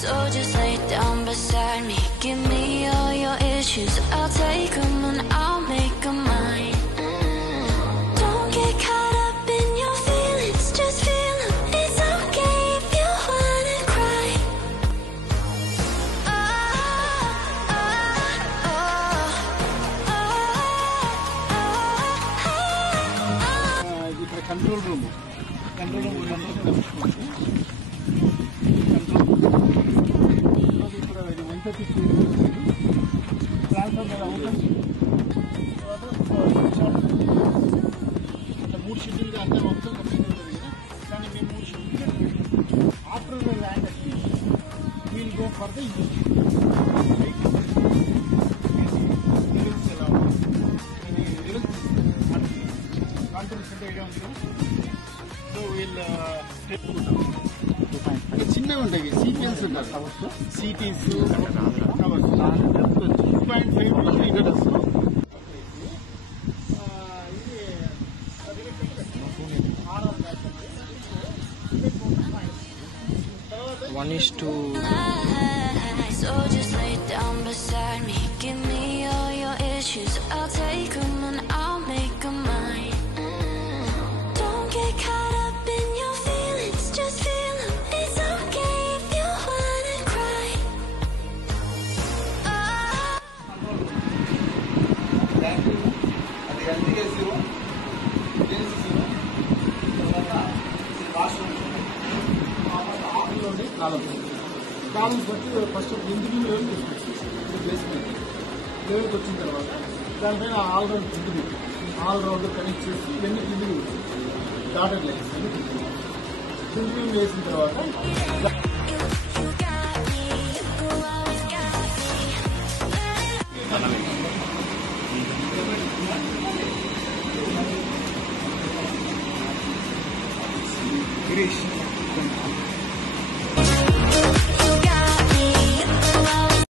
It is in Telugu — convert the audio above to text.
So just lay down beside me. Give me all your issues. I'll take them and I'll make them mine. Don't get caught up in your feelings. Just feel them. It's okay if you wanna cry. ఇక్కడ కంట్రోల్ రూమ్ ఇక్కడ 132 ట్రాన్స్ఫర్ అవుతుంది. మూడు షెడ్యూల్ అంతా మొత్తం కంప్లీట్ అవుతుంది కదా. కానీ మేము మూడు schedule after the land we'll go for the so వీళ్ళు చిన్నగా ఉంటాయి సీక్వెన్స్ ఉంటాయి. Cities 2.5 litres. So just lay down beside me. Give me all your issues. I'll take them and I'll make them mine. Don't get caught up in your feelings. Just feel them. It's okay if you wanna cry. కాలం బట్టి ఫస్ట్ ఇంజనీరింగ్ లెవెల్ తీసుకొచ్చి బేస్మెంట్ లెవెల్కి వచ్చిన తర్వాత దానిపైన ఆల్రౌండ్ ఆల్రౌండ్ కనెక్ట్ చేసి ఇవన్నీ కిందికి డాటెడ్ లైన్స్ ఇంజనీరింగ్ వేసిన తర్వాత గిరీష్